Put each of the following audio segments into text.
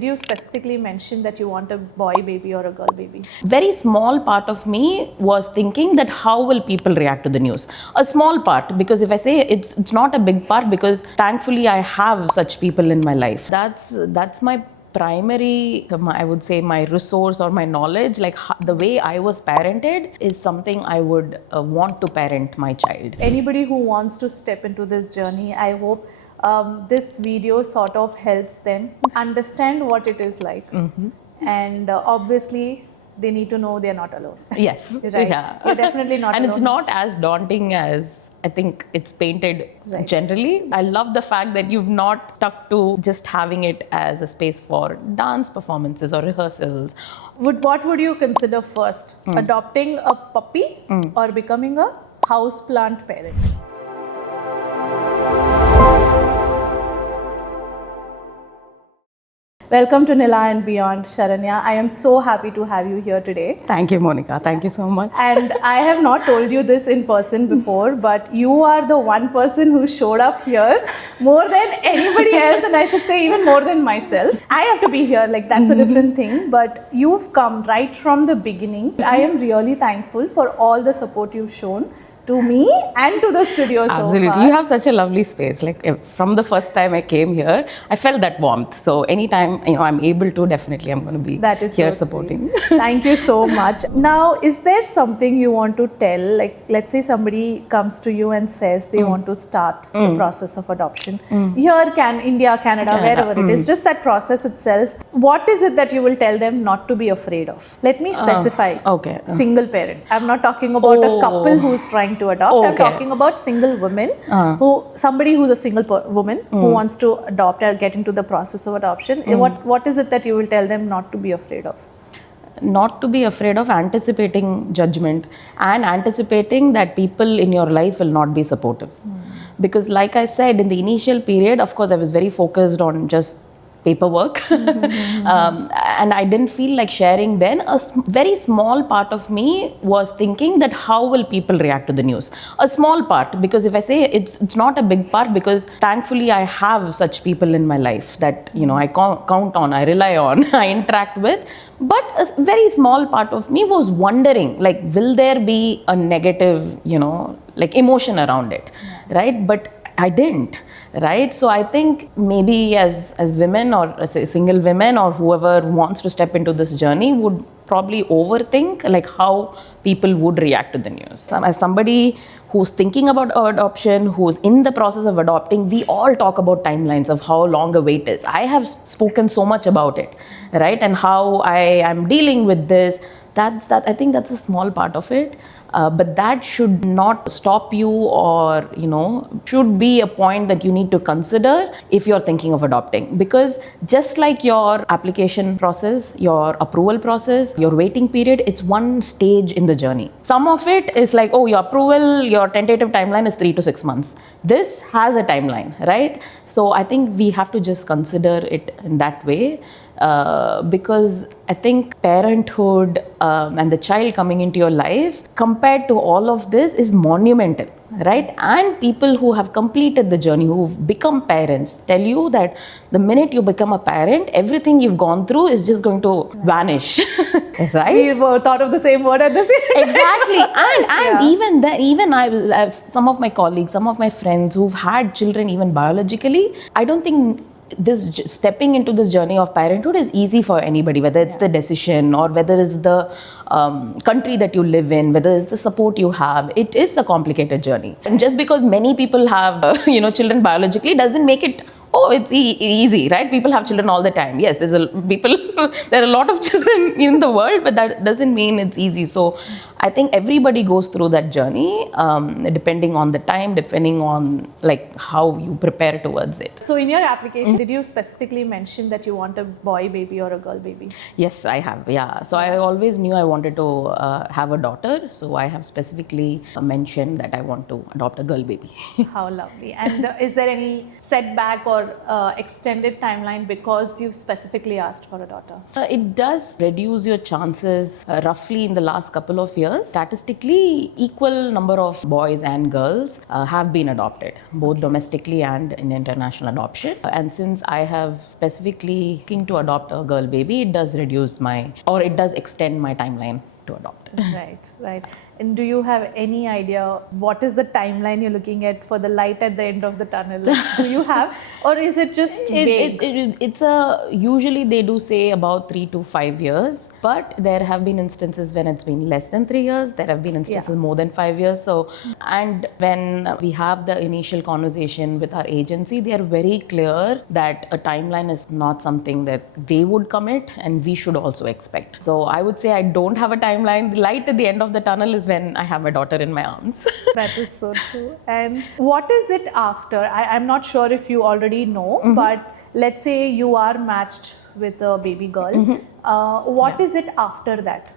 did you specifically mention that you want a boy baby or a girl baby? Very small part of me was thinking that how will people react to the news? A small part, because if I say it's not a big part, because thankfully I have such people in my life. That's my primary, I would say, my resource or my knowledge. Like the way I was parented is something I would want to parent my child. Anybody who wants to step into this journey, I hope this video sort of helps them understand what it is like. And obviously they need to know they're not alone. Yes. Right. Yeah. You're definitely not and alone. It's not as daunting as I think it's painted generally. I love the fact that you've not stuck to just having it as a space for dance performances or rehearsals. What would you consider first? Adopting a puppy or becoming a houseplant parent? Welcome to Nila and Beyond, Sharanya. I am so happy to have you here today. Thank you, Monica. Thank you so much. And I have not told you this in person before, but you are the one person who showed up here more than anybody else, and I should say even more than myself. I have to be here, like that's a different thing, but you've come right from the beginning. I am really thankful for all the support you've shown to me and to the studio so Absolutely. far. You have such a lovely space. Like from the first time I came here, I felt that warmth. So anytime I'm able to, definitely I'm going to be here so supporting. Thank you so much. Now, is there something you want to tell? Like, let's say somebody comes to you and says they want to start the process of adoption. Here, India, Canada, wherever it is, just that process itself. What is it that you will tell them not to be afraid of? Let me specify. Single parent. I'm not talking about a couple who's trying to adopt. I'm talking about single women, somebody who's a single woman who wants to adopt or get into the process of adoption. What is it that you will tell them not to be afraid of? Not to be afraid of anticipating judgment and anticipating that people in your life will not be supportive. Because like I said, in the initial period, of course, I was very focused on just paperwork and I didn't feel like sharing then. A very small part of me was thinking that how will people react to the news? A small part, because if I say it's not a big part, because thankfully I have such people in my life that I count on, I rely on, I interact with. But a very small part of me was wondering, like, will there be a negative like emotion around it, right? But I didn't, right? So I think maybe as women, or say single women, or whoever wants to step into this journey, would probably overthink like how people would react to the news. As somebody who's thinking about adoption, who's in the process of adopting, we all talk about timelines of how long a wait is. I have spoken so much about it, right? And how I am dealing with this. I think that's a small part of it. But that should not stop you, or should be a point that you need to consider if you're thinking of adopting. Because just like your application process, your approval process, your waiting period, it's one stage in the journey. Some of it is like, oh, your approval, your tentative timeline is 3 to 6 months. This has a timeline, right? So I think we have to just consider it in that way. Because I think parenthood and the child coming into your life, compared to all of this, is monumental, right? And people who have completed the journey, who've become parents, tell you that the minute you become a parent, everything you've gone through is just going to vanish, right? We thought of the same word at the same time. Exactly. And even I, some of my colleagues, some of my friends who've had children even biologically, I don't think stepping into this journey of parenthood is easy for anybody, whether it's the decision or whether it's the country that you live in, whether it's the support you have. It is a complicated journey. And just because many people have children biologically doesn't make it it's easy, right? People have children all the time. Yes, there are a lot of children in the world, but that doesn't mean it's easy. So I think everybody goes through that journey, depending on the time, depending on like how you prepare towards it. So in your application, did you specifically mention that you want a boy baby or a girl baby? Yes, I have. Yeah. So I always knew I wanted to have a daughter. So I have specifically mentioned that I want to adopt a girl baby. How lovely. And is there any setback or extended timeline because you've specifically asked for a daughter? It does reduce your chances roughly in the last couple of years. years, statistically equal number of boys and girls have been adopted, both domestically and in international adoption. And since I have specifically looking to adopt a girl baby, it does it does extend my timeline to adopt. Right, right. And do you have any idea what is the timeline you're looking at for the light at the end of the tunnel? Like, do you have, or is it just vague? Usually they do say about 3 to 5 years, but there have been instances when it's been less than 3 years. There have been instances more than 5 years. So, and when we have the initial conversation with our agency, they are very clear that a timeline is not something that they would commit and we should also expect. So I would say I don't have a timeline. The light at the end of the tunnel is when I have my daughter in my arms. That is so true. And what is it after? I'm not sure if you already know, but let's say you are matched with a baby girl. What is it after that?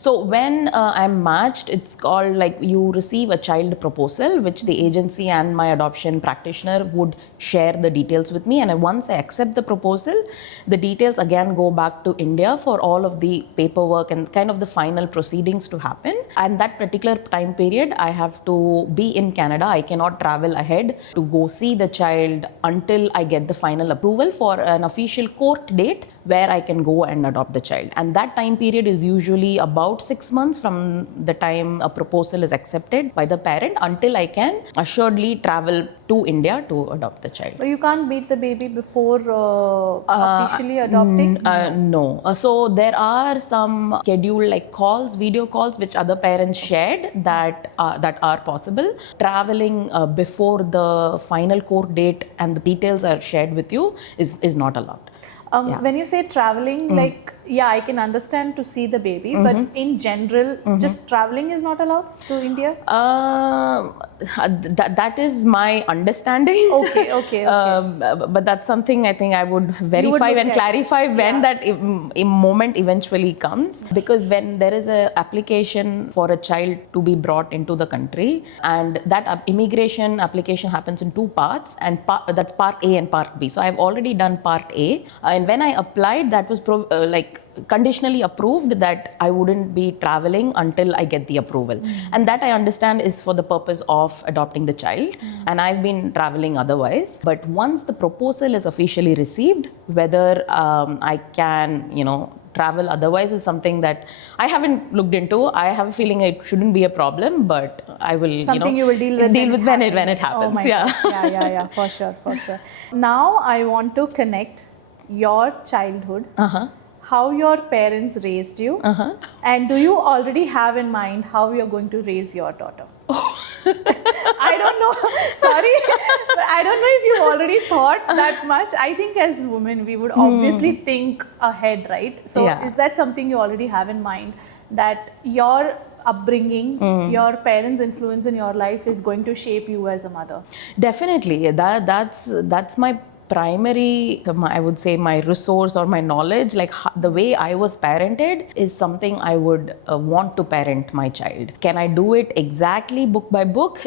So when I'm matched, it's called like you receive a child proposal, which the agency and my adoption practitioner would share the details with me. And once I accept the proposal, the details again go back to India for all of the paperwork and kind of the final proceedings to happen. And that particular time period, I have to be in Canada. I cannot travel ahead to go see the child until I get the final approval for an official court date where I can go and adopt the child. And that time period is usually about 6 months from the time a proposal is accepted by the parent until I can assuredly travel to India to adopt the child. But you can't meet the baby before officially adopting? No. So there are some scheduled like calls, video calls, which other parents shared that are possible. Traveling before the final court date and the details are shared with you is not allowed. When you say traveling, like, I can understand to see the baby, but in general, just traveling is not allowed to India? That is my understanding. Okay. But that's something I think I would verify and clarify when that moment eventually comes. Because when there is an application for a child to be brought into the country, and that immigration application happens in 2 parts, and that's part A and part B. So I've already done part A, and when I applied, that was conditionally approved that I wouldn't be traveling until I get the approval. And that I understand is for the purpose of adopting the child. And I've been traveling otherwise. But once the proposal is officially received, whether I can, travel otherwise is something that I haven't looked into. I have a feeling it shouldn't be a problem, but I will, something you will deal with when it happens. Oh my God. Yeah, for sure. Now I want to connect your childhood, how your parents raised you, and do you already have in mind how you're going to raise your daughter? I don't know. Sorry, but I don't know if you already thought that much. I think as women, we would obviously think ahead, right? So is that something you already have in mind, that your upbringing, your parents' influence in your life is going to shape you as a mother? Definitely. That's my primary, I would say, my resource or my knowledge. Like the way I was parented is something I would want to parent my child. Can I do it exactly book by book?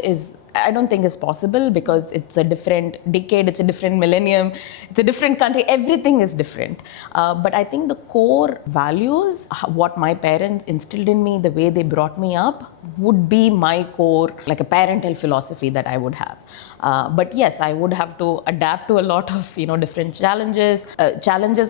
I don't think is possible, because it's a different decade, it's a different millennium, it's a different country, everything is different. But I think the core values, what my parents instilled in me, the way they brought me up, would be my core, like a parental philosophy that I would have. But yes, I would have to adapt to a lot of different challenges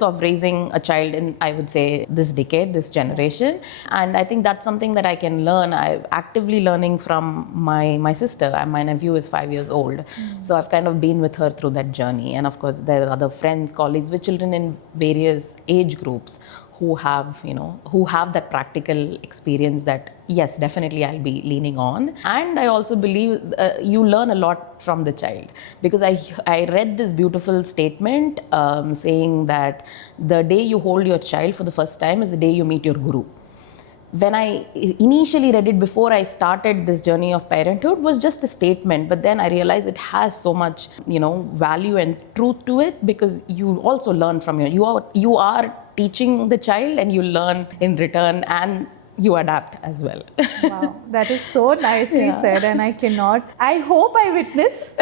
of raising a child in, I would say, this decade, this generation. And I think that's something that I can learn. I'm actively learning from my sister. My nephew is 5 years old, so I've kind of been with her through that journey. And of course, there are other friends, colleagues with children in various age groups who have that practical experience that, yes, definitely I'll be leaning on. And I also believe you learn a lot from the child, because I read this beautiful statement saying that the day you hold your child for the first time is the day you meet your guru. When I initially read it before I started this journey of parenthood, was just a statement, but then I realized it has so much, value and truth to it, because you also learn from you are teaching the child and you learn in return, and you adapt as well. Wow, that is so nicely said, and I cannot. I hope I witness.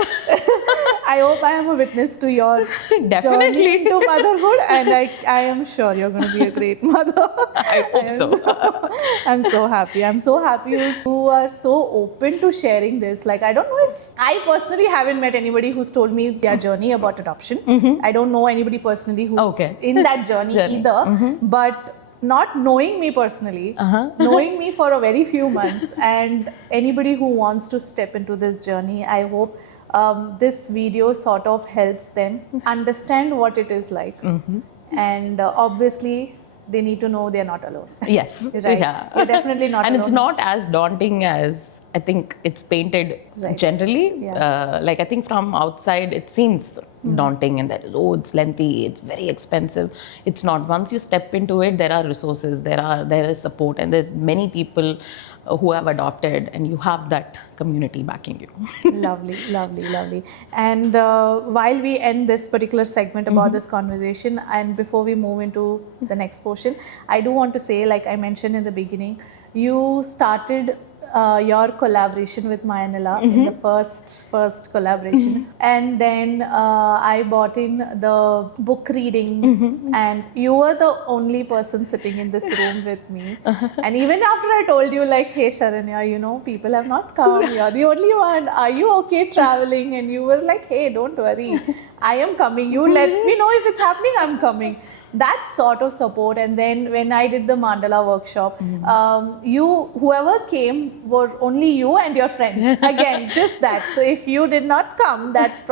I hope I am a witness to your Definitely. journey into motherhood, and I am sure you're going to be a great mother. I hope am so. I'm so happy. I'm so happy you are so open to sharing this. Like, I don't know if I personally haven't met anybody who's told me their journey about adoption. I don't know anybody personally who's in that journey either, but not knowing me personally, knowing me for a very few months, and anybody who wants to step into this journey, I hope this video sort of helps them understand what it is like. And obviously, they need to know they're not alone. Yes. Right? Yeah. You're definitely not and alone. it's not as daunting as I think it's painted generally. Yeah. Like I think from outside it seems daunting and that it's lengthy, it's very expensive. It's not. Once you step into it, there are resources, there is support, and there's many people who have adopted, and you have that community backing you. Lovely, lovely, lovely. And while we end this particular segment about this conversation, and before we move into the next portion, I do want to say, like I mentioned in the beginning, you started your collaboration with Mayanila in the first collaboration, and then I bought in the book reading, and you were the only person sitting in this room with me. And even after I told you, like, hey Sharanya, you know, people have not come, you're the only one, are you okay traveling? And you were like, hey, don't worry, I am coming, you let me know if it's happening, I'm coming. That sort of support. And then when I did the mandala workshop, whoever came were only you and your friends. Again, just that. So if you did not come, that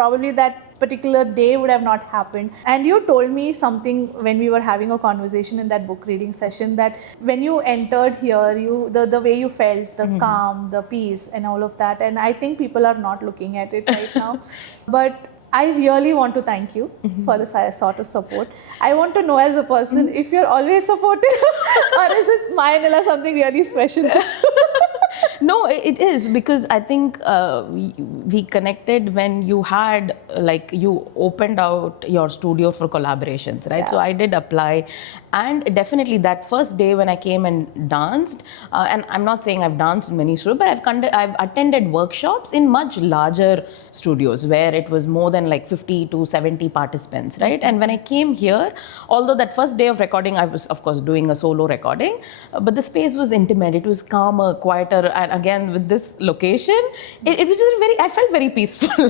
particular day would have not happened. And you told me something when we were having a conversation in that book reading session, that when you entered here, the way you felt, the calm, the peace and all of that. And I think people are not looking at it right now. But I really want to thank you for the sort of support. I want to know, as a person, if you're always supportive or is it Mayanila something really special? No, it is, because I think we connected when you had, like, you opened out your studio for collaborations, right? Yeah. So I did apply, and definitely that first day when I came and danced, and I'm not saying I've danced in many studios, but I've attended workshops in much larger studios where it was more than like 50 to 70 participants, right? And when I came here, although that first day of recording, I was of course doing a solo recording, but the space was intimate, it was calmer, quieter, and again with this location, it was just I felt very peaceful,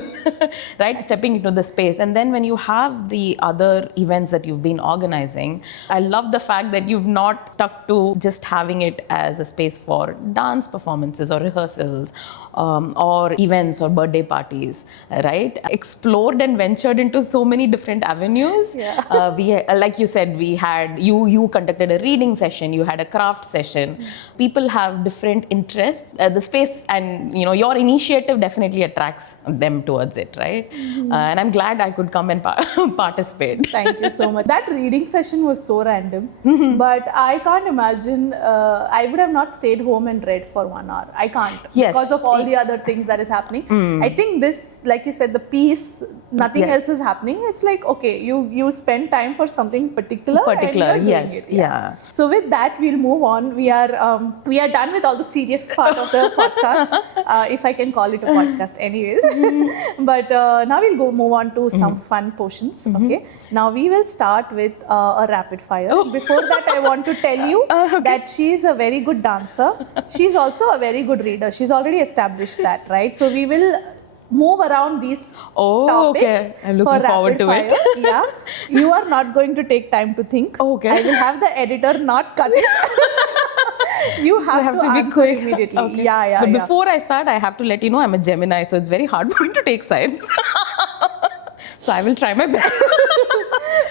right? Stepping into the space. And then when you have the other events that you've been organizing, I love the fact that you've not stuck to just having it as a space for dance performances or rehearsals, or events or birthday parties, right? Explored and ventured into so many different avenues. Yeah. We, like you said, we had, you conducted a reading session, you had a craft session. People have different interests. The space and, you know, your initiative definitely attracts them towards it, right? And I'm glad I could come and participate. Thank you so much. That reading session was so random, but I can't imagine, I would have not stayed home and read for 1 hour. I can't. Yes. Because of all the other things that is happening. I think this, like you said, the peace, nothing else is happening. It's like, okay, you spend time for something particular. And you're doing yes, it. yeah. So with that, we'll move on. We are done with all the serious part of the podcast, if I can call it a podcast anyways. But now we'll move on to some fun portions. Okay. Now we will start with a rapid fire. Before that, I want to tell you that she's a very good dancer. She's also a very good reader. She's already established that, right? So we will move around these topics. Okay. I'm looking forward to it. Yeah. You are not going to take time to think. Okay. I will have the editor not cut it. You have to be answer quick immediately. Okay. Yeah. But before I start, I have to let you know I'm a Gemini, so it's very hard for me to take sides. So I will try my best.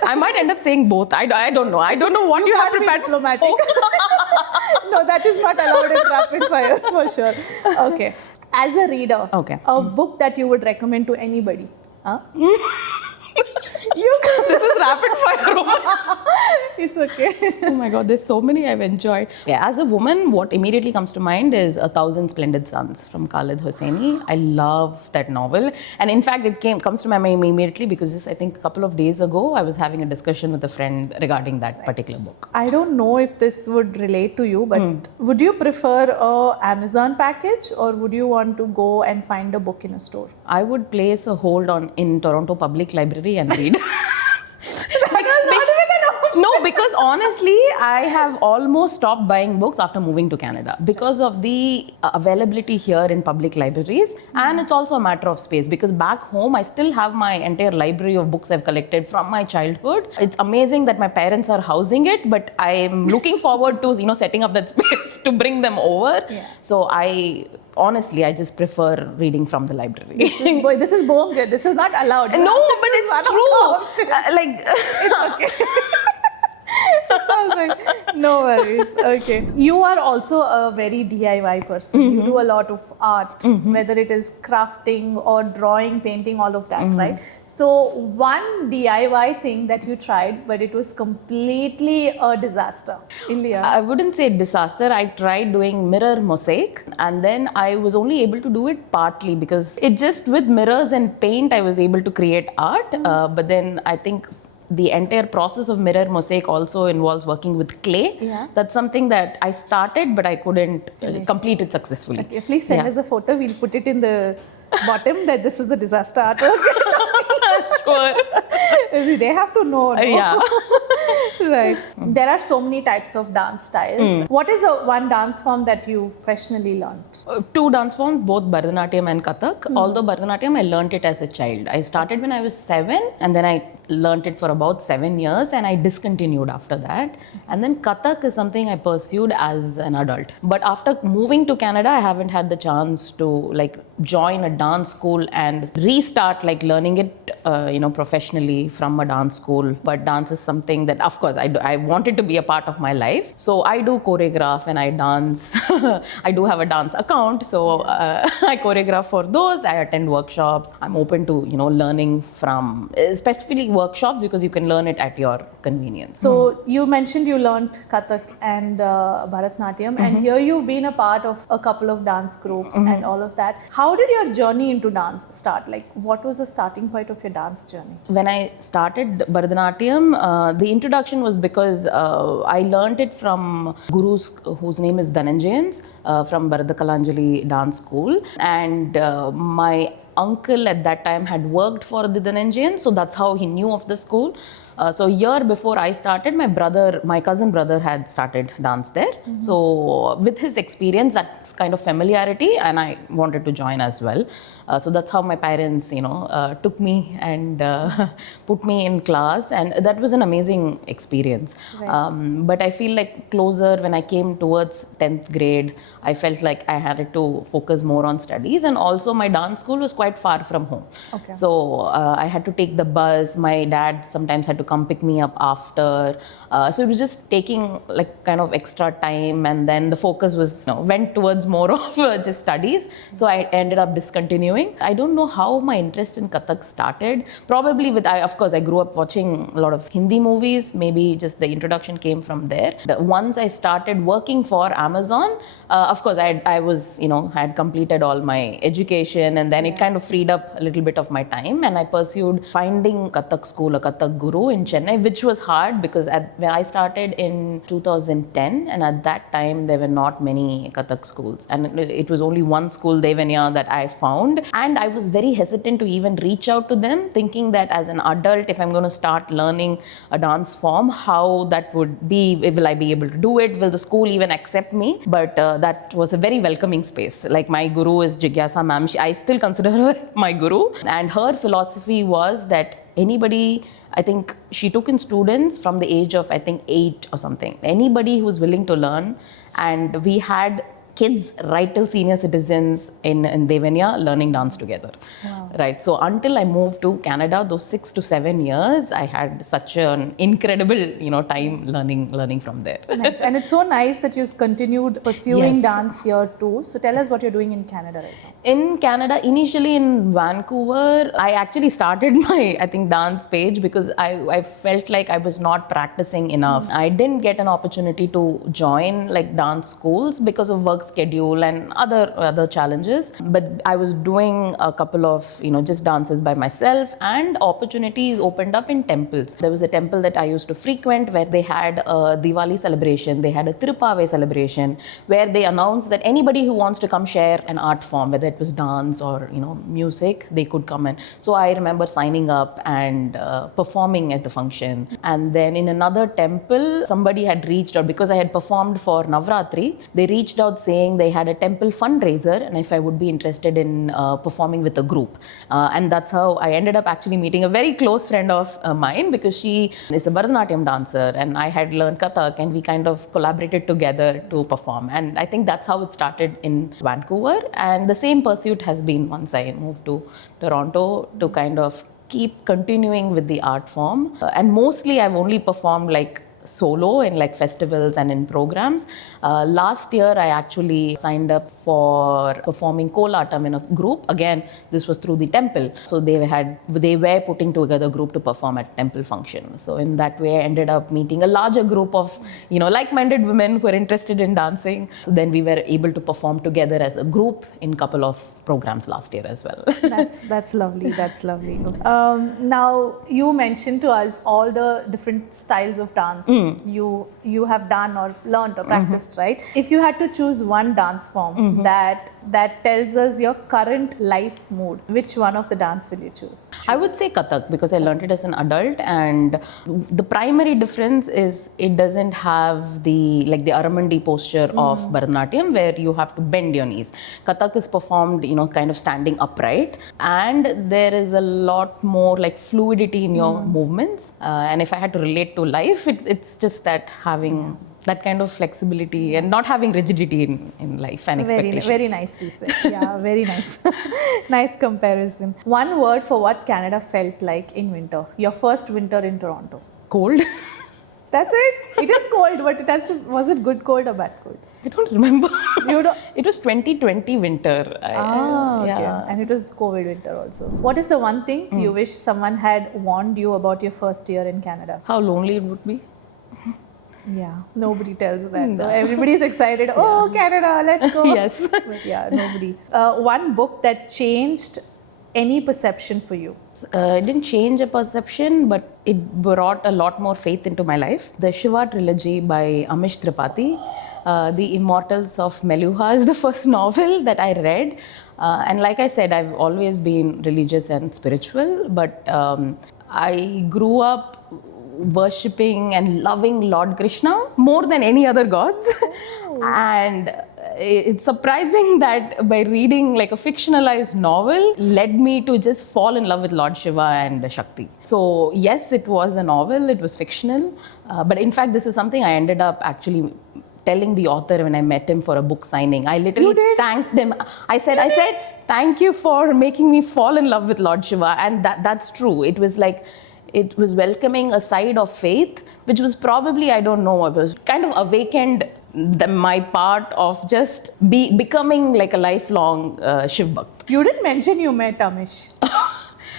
I might end up saying both. I don't know. I don't know what you have can't be prepared. diplomatic. No, that is not allowed in rapid fire for sure. Okay. As a reader, a book that you would recommend to anybody. Huh? This is rapid fire. It's it's okay. Oh my God, there's so many I've enjoyed. Yeah, as a woman, what immediately comes to mind is A Thousand Splendid Suns from Khaled Hosseini. I love that novel. And in fact, it comes to my mind immediately because just, I think a couple of days ago, I was having a discussion with a friend regarding that particular book. I don't know if this would relate to you, but would you prefer a Amazon package or would you want to go and find a book in a store? I would place a hold on in Toronto Public Library and read. No, because honestly, I have almost stopped buying books after moving to Canada because of the availability here in public libraries. And it's also a matter of space because back home, I still have my entire library of books I've collected from my childhood. It's amazing that my parents are housing it, but I'm looking forward to, setting up that space to bring them over. Yeah. So honestly, I just prefer reading from the library. This is Bonga. This is not allowed. No, but it's true. It's okay. It's all right. No worries. Okay. You are also a very DIY person. You do a lot of art, whether it is crafting or drawing, painting, all of that, right? So one DIY thing that you tried, but it was completely a disaster. Ilya. I wouldn't say disaster. I tried doing mirror mosaic and then I was only able to do it partly because it just with mirrors and paint I was able to create art. But then I think the entire process of mirror mosaic also involves working with clay. Yeah. That's something that I started but I couldn't complete it successfully. Okay, please send us a photo. We'll put it in the bottom that this is the disaster artwork. Sure. They have to know. No? Yeah. Right. There are so many types of dance styles. What is one dance form that you professionally learned? Two dance forms, both Bharatanatyam and Kathak. Although Bharatanatyam, I learnt it as a child. I started when I was 7 and then I learnt it for about 7 years and I discontinued after that. And then Kathak is something I pursued as an adult. But after moving to Canada, I haven't had the chance to join a dance school and restart learning it professionally from a dance school. But dance is something that of course I wanted to be a part of my life. So I do choreograph and I dance. I do have a dance account, so I choreograph for those. I attend workshops. I'm open to learning from specifically workshops because you can learn it at your convenience. So you mentioned you learned Kathak and Bharatanatyam, and here you've been a part of a couple of dance groups and all of that. How did your journey into dance start? What was the starting point of your dance journey? When I started Bharatanatyam, the introduction was because I learned it from gurus whose name is Dhananjayans from Bharatakalanjali Dance School, and my uncle at that time had worked for the Dhananjayans, so that's how he knew of the school. So a year before I started, my cousin brother had started dance there. So with his experience, that kind of familiarity, and I wanted to join as well. So that's how my parents, took me and put me in class, and that was an amazing experience. Right. But I feel closer when I came towards 10th grade, I felt like I had to focus more on studies, and also my dance school was quite far from home. Okay. So I had to take the bus. My dad sometimes had to come pick me up after. So it was just taking kind of extra time, and then the focus was went towards more of just studies. So I ended up discontinuing. I don't know how my interest in Kathak started. Probably of course I grew up watching a lot of Hindi movies. Maybe just the introduction came from there. Once I started working for Amazon, of course I was had completed all my education, and then it kind of freed up a little bit of my time, and I pursued finding Kathak school, a Kathak guru in Chennai, which was hard because when I started in 2010, and at that time there were not many Kathak schools, and it was only one school, Devanya, that I found, and I was very hesitant to even reach out to them, thinking that as an adult, if I'm going to start learning a dance form, how that would be, will I be able to do it, will the school even accept me? But that was a very welcoming space. My guru is Jigyasa ma'am. I still consider her my guru, and her philosophy was that anybody, I think she took in students from the age of 8 or something, anybody who was willing to learn, and we had kids right till senior citizens in Devanya learning dance together. Wow. Right. So until I moved to Canada, those 6 to 7 years, I had such an incredible, time learning from there. Nice. And it's so nice that you continued pursuing Yes. dance here too. So tell us what you're doing in Canada right now. In Canada, initially in Vancouver, I actually started my, I think, dance page because I felt like I was not practicing enough. I didn't get an opportunity to join like dance schools because of work schedule and other challenges. But I was doing a couple of, just dances by myself, and opportunities opened up in temples. There was a temple that I used to frequent where they had a Diwali celebration, they had a Tirupave celebration, where they announced that anybody who wants to come share an art form, whether it was dance or music, they could come in. So I remember signing up and performing at the function. And then in another temple, somebody had reached out because I had performed for Navratri. They reached out saying they had a temple fundraiser and if I would be interested in performing with a group. And that's how I ended up actually meeting a very close friend of mine, because she is a Bharatanatyam dancer and I had learned Kathak, and we kind of collaborated together to perform. And I think that's how it started in Vancouver. And the same pursuit has been once I moved to Toronto to kind of keep continuing with the art form. And mostly I've only performed like solo in like festivals and in programs. Last year I actually signed up for performing Kolatam in a group. Again, this was through the temple. So they were putting together a group to perform at temple function. So in that way I ended up meeting a larger group of like-minded women who are interested in dancing. So then we were able to perform together as a group in a couple of programs last year as well. That's lovely. That's lovely. Now you mentioned to us all the different styles of dance you have done or learned or practiced, right? If you had to choose one dance form that tells us your current life mood, which one of the dance will you choose? I would say Kathak because I learned it as an adult, and the primary difference is it doesn't have the Aramandi posture of Bharatanatyam where you have to bend your knees. Kathak is performed kind of standing upright, and there is a lot more like fluidity in your movements. And if I had to relate to life, it's just that having that kind of flexibility and not having rigidity in life and expectations. Very nicely said. Yeah, very nice. Nice comparison. One word for what Canada felt like in winter. Your first winter in Toronto. Cold. That's it? It is cold, but was it good cold or bad cold? I don't remember. It was 2020 winter. Okay. And it was COVID winter also. What is the one thing you wish someone had warned you about your first year in Canada? How lonely it would be. Yeah, nobody tells that. Though. Everybody's excited. Oh, Canada, let's go. Yes. But yeah, nobody. One book that changed any perception for you? It didn't change a perception, but it brought a lot more faith into my life. The Shiva trilogy by Amish Tripathi, The Immortals of Meluha, is the first novel that I read. And like I said, I've always been religious and spiritual, but I grew up worshipping and loving Lord Krishna more than any other gods. And it's surprising that by reading like a fictionalized novel led me to just fall in love with Lord Shiva and Shakti. So yes, it was a novel, it was fictional, but in fact this is something I ended up actually telling the author when I met him for a book signing. I literally thanked him. I said, thank you for making me fall in love with Lord Shiva. And that's true. It was like, it was welcoming a side of faith, which was probably, I don't know, it was kind of awakened my part of just becoming like a lifelong Shiv Bhakt. You didn't mention you met Amish.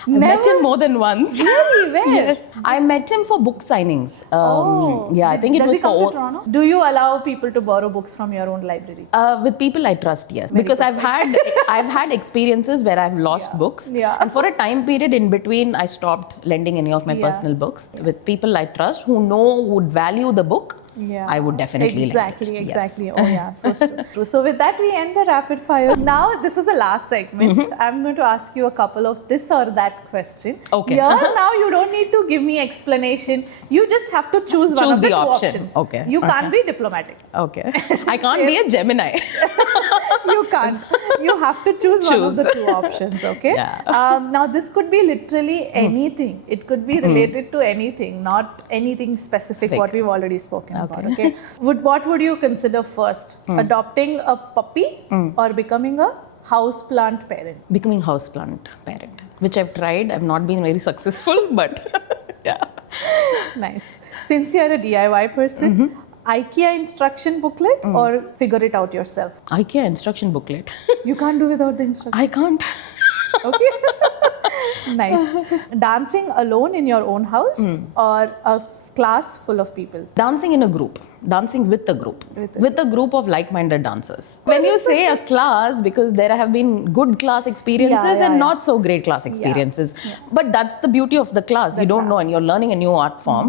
I met him more than once. Really? Where? Yes. I met him for book signings. I think it Does was he come for... to Toronto? Do you allow people to borrow books from your own library? With people I trust, yes. Because I've had experiences where I've lost books. Yeah. And for a time period in between, I stopped lending any of my personal books. With people I trust who would value the book. Yeah, I would definitely exactly. Yes. Oh yeah, so true. So with that we end the rapid fire. Now this is the last segment. I'm going to ask you a couple of this or that question. Okay. Here now you don't need to give me explanation. You just have to choose one of the two options. Okay. You can't be diplomatic. Okay. I can't be a Gemini. You can't. You have to choose one of the two options. Okay. Yeah. Now this could be literally anything. It could be related to anything, not anything specific. What we've already spoken about. Okay. What would you consider first? Adopting a puppy or becoming a houseplant parent? Becoming houseplant parent, which I've tried. I've not been very successful, but yeah. Nice. Since you're a DIY person, IKEA instruction booklet or figure it out yourself? IKEA instruction booklet. You can't do without the instruction. I can't. Okay. Nice. Dancing alone in your own house or a class full of people? Dancing in a group, dancing with a group, With a a group of like-minded dancers. When you say a class, because there have been good class experiences and not so great class experiences, but that's the beauty of the class. You don't know, and you're learning a new art form.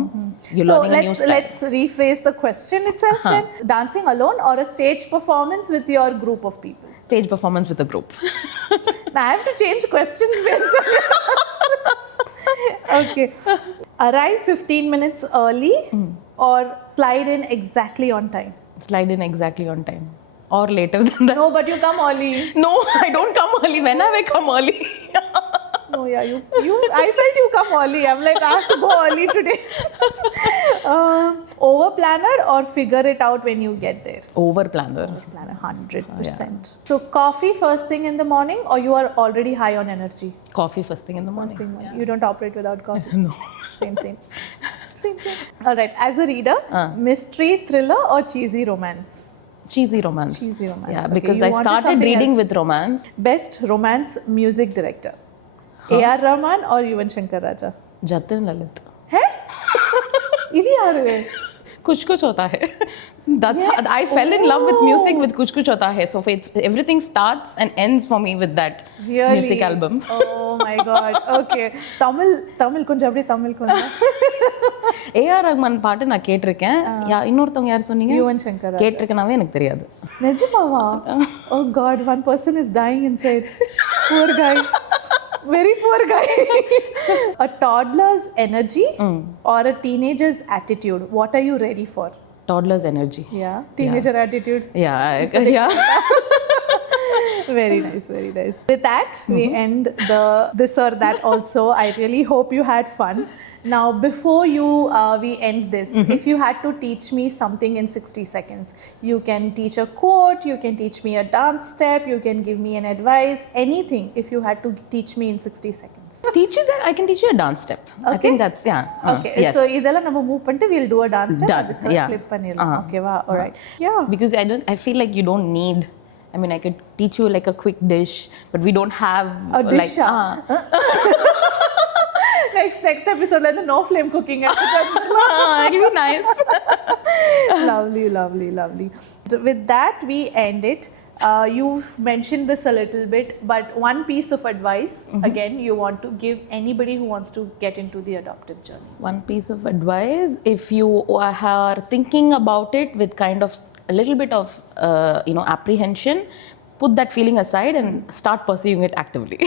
You're So learning a new style. let's rephrase the question itself then. Dancing alone or a stage performance with your group of people? Stage performance with a group. Now I have to change questions based on your answers. Okay. Arrive 15 minutes early or slide in exactly on time? Slide in exactly on time, or later than that. No, but you come early. No, I don't come early. When have I come early? No, yeah, you. I felt you come early. I'm like, I have to go early today. Over planner or figure it out when you get there? Over planner. Planner, 100%. So coffee first thing in the morning, or you are already high on energy? Coffee first thing in the morning. You don't operate without coffee. No. Same. Same. All right. As a reader, mystery, thriller, or cheesy romance? Cheesy romance. Cheesy romance. Yeah, Okay, because you I wanted started something reading else. with romance. Best romance music director? A.R. Rahman or Yuvan Shankar Raja? Jatin Lalit. है? इदी आ रहे हैं. कुछ कुछ होता है. That's I fell in love with music with कुछ कुछ होता है. So everything starts and ends for me with that music album. Oh my god. Okay. Tamil கொஞ்சம் அப்படியே தமிழ் கொஞ்சம். A.R. ரஹ்மான் பாட்டு நான் கேட்டிருக்கேன். இன்னொருத்தவங்க யார் சொன்னீங்க? யுவன் சங்கர் ராஜா. கேட்டிருக்கனாவே எனக்கு தெரியாது. நிஜமாவா? Oh god, one person is dying inside. Poor guy. Very poor guy. A toddler's energy or a teenager's attitude? What are you ready for? Toddler's energy. Yeah. Teenager attitude. Yeah. Very nice. With that, we end this or that also. I really hope you had fun. Now, before we end this, if you had to teach me something in 60 seconds, you can teach a quote, you can teach me a dance step, you can give me an advice, anything if you had to teach me in 60 seconds. Teach you that. I can teach you a dance step. I think that's, Okay, yes. so இதெல்லாம் நம்ம move பண்ணிட்டு we'll do a dance step. Done, அதுக்கு yeah. clip பண்ணிடலாம். Okay, wow, alright. Yeah. Because I feel like you don't need, I mean, I could teach you like a quick dish, but we don't have A dish. like, Next episode like the no flame cooking episode. it'll be nice. Lovely. With that, we end it. You've mentioned this a little bit, but one piece of advice, again, you want to give anybody who wants to get into the adoptive journey. One piece of advice, if you are thinking about it with kind of a little bit of apprehension, put that feeling aside and start pursuing it actively.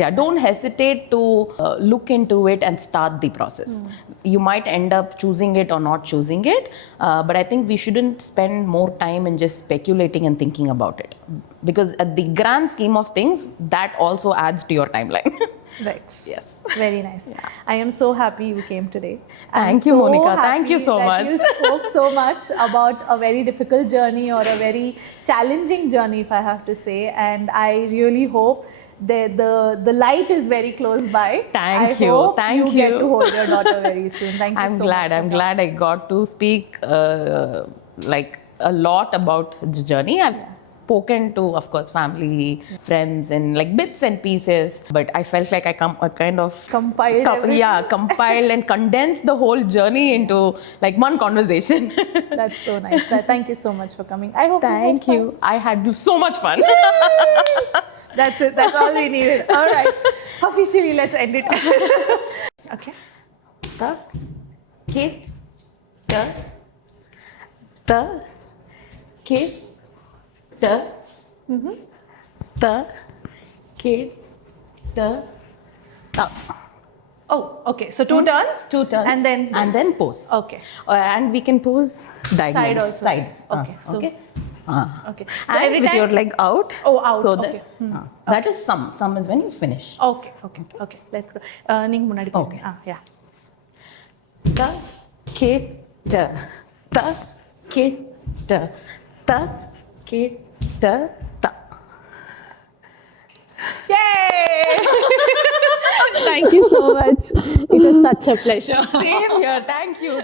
Yeah, don't hesitate to look into it and start the process. You might end up choosing it or not choosing it, but I think we shouldn't spend more time in just speculating and thinking about it, because at the grand scheme of things, that also adds to your timeline. Right. Yes. Very nice. I am so happy you came today. Thank you, Monica. Thank you so much. You spoke so much about a very difficult journey or a very challenging journey, if I have to say, and I really hope the light is very close by. Thank you. Thank you. Get to hold your daughter very soon. Thank you so much. I'm glad I got to speak like a lot about the journey. I've spoken to, of course, family, friends, and like bits and pieces, but I felt like I kind of compiled everything. Compile and condense the whole journey into like one conversation. That's so nice. Thank you so much for coming. I hope Thank you. I had so much fun. That's it. That's all we needed. All right. Officially, let's end it. Okay. The kid, the kid, the kid, the. Oh, okay. So two turns. Two turns. And then pose. Okay. And we can pose diagonal. Side also. Side. Okay. So. Okay. Okay. So every with your leg out. Oh, out. So okay. That is sum. Sum is when you finish. Okay. Let's go. Ning munadi. Okay. Yeah. The kid, the kid, the kid, the. Yay! Thank you so much. It was such a pleasure. Same here. Thank you.